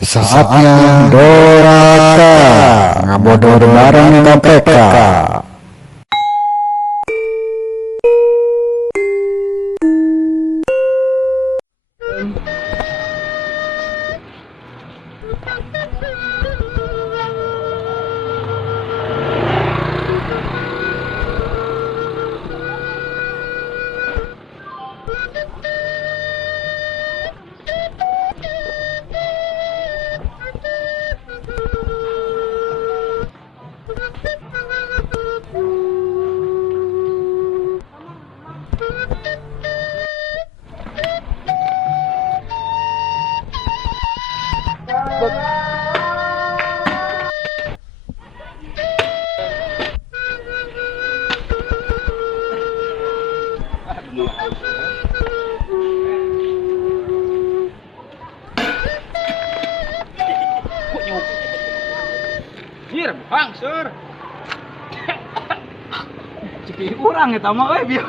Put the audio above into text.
Saatnya Doraka ngabodor bareng KPK. Hier, bang, sir. Ciki urang eta mah biar.